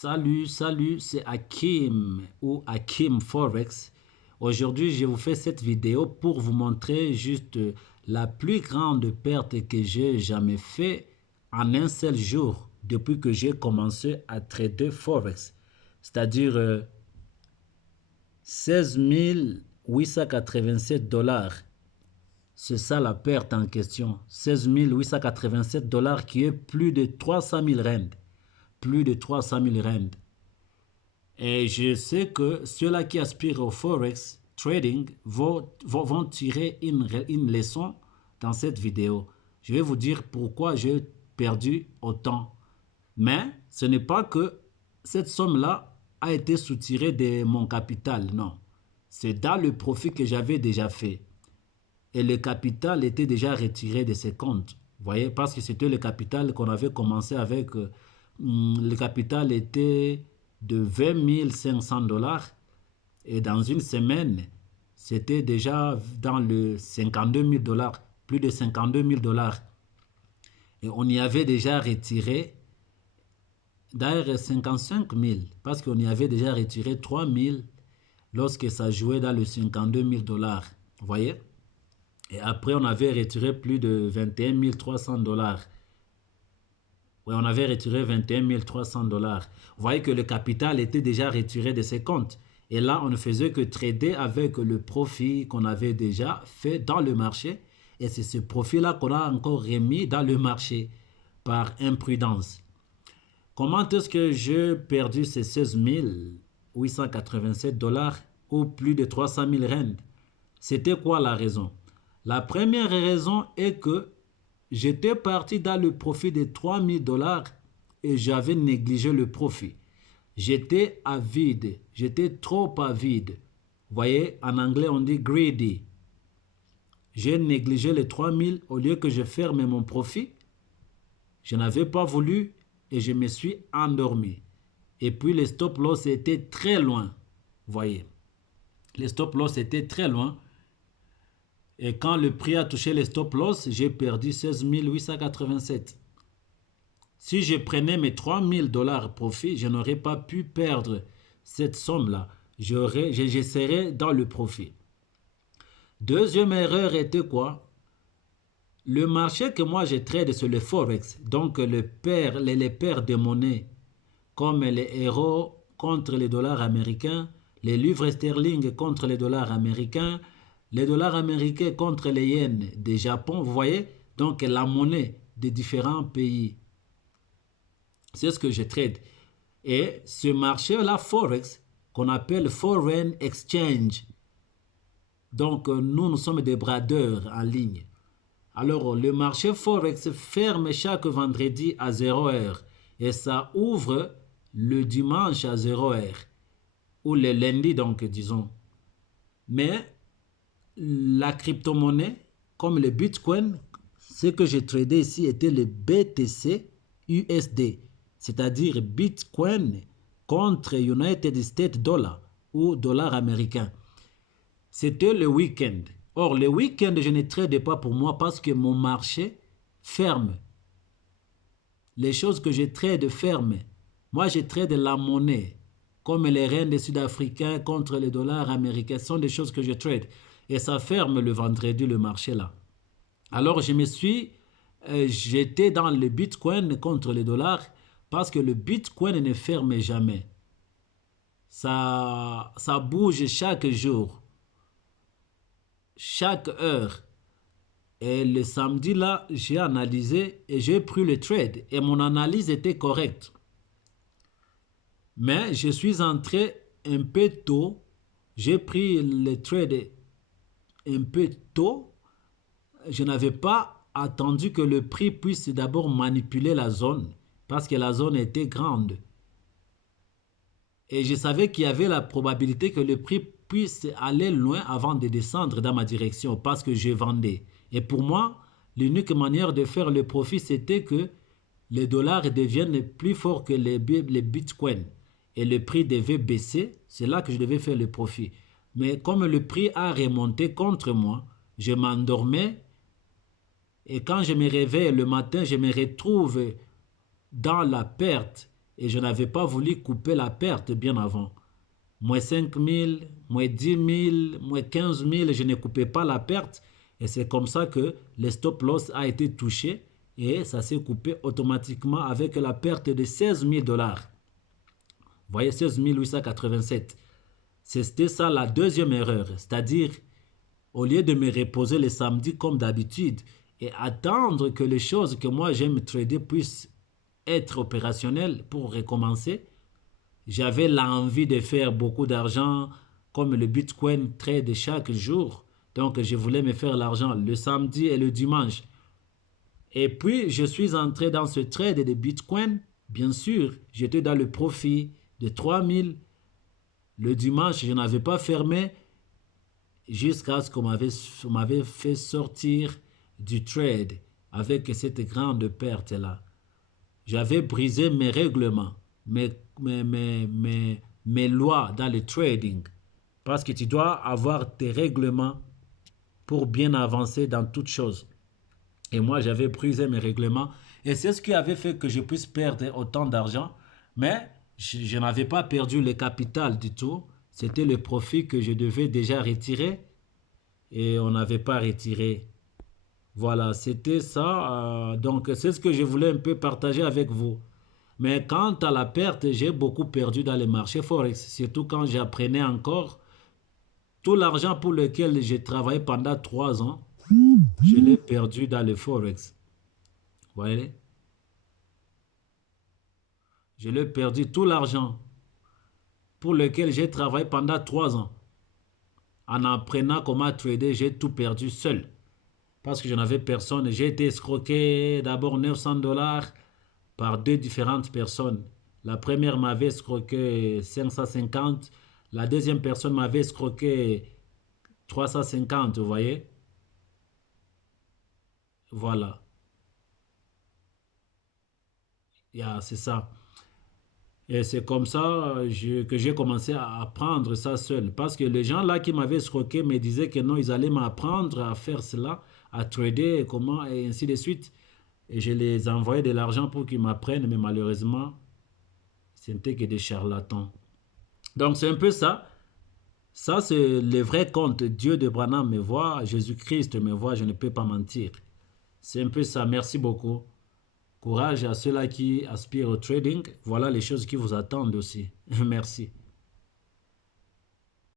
Salut, c'est Hakim ou Hakim Forex. Aujourd'hui, je vous fais cette vidéo pour vous montrer juste la plus grande perte que j'ai jamais fait en un seul jour depuis que j'ai commencé à trader Forex. C'est-à-dire 16 887 dollars. C'est ça la perte en question. 16 887 dollars qui est plus de 300 000 rand. Plus de 300 000 rand. Et je sais que ceux-là qui aspirent au Forex trading vont tirer une leçon dans cette vidéo. Je vais vous dire pourquoi j'ai perdu autant. Mais ce n'est pas que cette somme-là a été soutirée de mon capital, non. C'est dans le profit que j'avais déjà fait. Et le capital était déjà retiré de ses comptes. Vous voyez, parce que c'était le capital qu'on avait commencé avec. Le capital était de 20 500 dollars. Et dans une semaine, c'était déjà dans le 52 000 dollars. Plus de 52 000 dollars. Et on y avait déjà retiré, d'ailleurs 55 000. Parce qu'on y avait déjà retiré 3 000 lorsque ça jouait dans le 52 000 dollars. Vous voyez? Et après, on avait retiré plus de 21 300 dollars. Oui, on avait retiré 21 300 dollars. Vous voyez que le capital était déjà retiré de ses comptes. Et là, on ne faisait que trader avec le profit qu'on avait déjà fait dans le marché. Et c'est ce profit-là qu'on a encore remis dans le marché par imprudence. Comment est-ce que j'ai perdu ces 16 887 dollars ou plus de 300 000 rand? C'était quoi la raison? La première raison est que j'étais parti dans le profit de 3 000 dollars et j'avais négligé le profit. J'étais avide, j'étais trop avide. Vous voyez, en anglais on dit greedy. J'ai négligé les 3 000 au lieu que je ferme mon profit. Je n'avais pas voulu et je me suis endormi. Et puis les stop loss étaient très loin. Vous voyez, les stop loss étaient très loin. Et quand le prix a touché les stop loss, j'ai perdu 16 887. Si je prenais mes 3 000 dollars profit, je n'aurais pas pu perdre cette somme-là. Je serais dans le profit. Deuxième erreur était quoi? Le marché que moi je trade sur le Forex, donc les paires de monnaie, comme les euros contre les dollars américains, les livres sterling contre les dollars américains, les dollars américains contre les yens du Japon, vous voyez? Donc la monnaie de différents pays. C'est ce que je trade. Et ce marché-là, Forex, qu'on appelle Foreign Exchange. Donc nous sommes des bradeurs en ligne. Alors le marché Forex ferme chaque vendredi à 0h. Et ça ouvre le dimanche à 0h. Ou le lundi donc disons. Mais la crypto-monnaie, comme le Bitcoin, ce que j'ai tradé ici était le BTC USD, c'est-à-dire Bitcoin contre United States Dollar ou dollar américain. C'était le week-end. Or, le week-end, je ne trade pas pour moi parce que mon marché ferme. Les choses que je trade ferment. Moi, je trade la monnaie, comme les rendes sud-africains contre les dollars américains. Ce sont des choses que je trade. Et ça ferme le vendredi, le marché là. Alors je me suis jeté dans le Bitcoin contre le dollar parce que le Bitcoin ne ferme jamais. Ça bouge chaque jour, chaque heure. Et le samedi là, j'ai analysé et j'ai pris le trade. Et mon analyse était correcte. Mais je suis entré un peu tôt. J'ai pris le trade un peu tôt. Je n'avais pas attendu que le prix puisse d'abord manipuler la zone parce que la zone était grande. Et je savais qu'il y avait la probabilité que le prix puisse aller loin avant de descendre dans ma direction parce que je vendais. Et pour moi, l'unique manière de faire le profit, c'était que les dollars deviennent plus forts que les bitcoins. Et le prix devait baisser. C'est là que je devais faire le profit. Mais comme le prix a remonté contre moi, je m'endormais. Et quand je me réveille le matin, je me retrouve dans la perte. et je n'avais pas voulu couper la perte bien avant. Moins 5 000, moins 10 000, moins 15 000, je ne coupais pas la perte. Et c'est comme ça que le stop loss a été touché et ça s'est coupé automatiquement avec la perte de 16 000 dollars. Vous voyez, 16 887. C'était ça la deuxième erreur. C'est-à-dire, au lieu de me reposer le samedi comme d'habitude et attendre que les choses que moi j'aime trader puissent être opérationnelles pour recommencer, j'avais l'envie de faire beaucoup d'argent comme le Bitcoin trade chaque jour. Donc, je voulais me faire l'argent le samedi et le dimanche. Et puis, je suis entré dans ce trade de Bitcoin. Bien sûr, j'étais dans le profit de 3000. Le dimanche, je n'avais pas fermé jusqu'à ce qu'on m'avait fait sortir du trade avec cette grande perte-là. J'avais brisé mes règlements, mes lois dans le trading. Parce que tu dois avoir tes règlements pour bien avancer dans toutes choses. Et moi, j'avais brisé mes règlements. Et c'est ce qui avait fait que je puisse perdre autant d'argent. Mais je n'avais pas perdu le capital du tout. C'était le profit que je devais déjà retirer. Et on n'avait pas retiré. Voilà, c'était ça. Donc, c'est ce que je voulais un peu partager avec vous. Mais quant à la perte, j'ai beaucoup perdu dans les marchés Forex. Surtout quand j'apprenais encore. Tout l'argent pour lequel j'ai travaillé pendant 3 ans, je l'ai perdu dans le Forex. Vous voyez? Je l'ai perdu tout l'argent pour lequel j'ai travaillé pendant 3 ans. En apprenant comment trader, j'ai tout perdu seul. Parce que je n'avais personne. J'ai été escroqué d'abord 900 dollars par 2 différentes personnes. La première m'avait escroqué 550. La deuxième personne m'avait escroqué 350, vous voyez? Voilà. C'est ça. Et c'est comme ça que j'ai commencé à apprendre ça seul. Parce que les gens là qui m'avaient escroqué me disaient que non, ils allaient m'apprendre à faire cela, à trader, comment, et ainsi de suite. Et je les envoyais de l'argent pour qu'ils m'apprennent, mais malheureusement, ce n'était que des charlatans. Donc c'est un peu ça. Ça, c'est le vrai compte. Dieu de Branham me voit, Jésus-Christ me voit, je ne peux pas mentir. C'est un peu ça. Merci beaucoup. Courage à ceux-là qui aspirent au trading. Voilà les choses qui vous attendent aussi. Merci.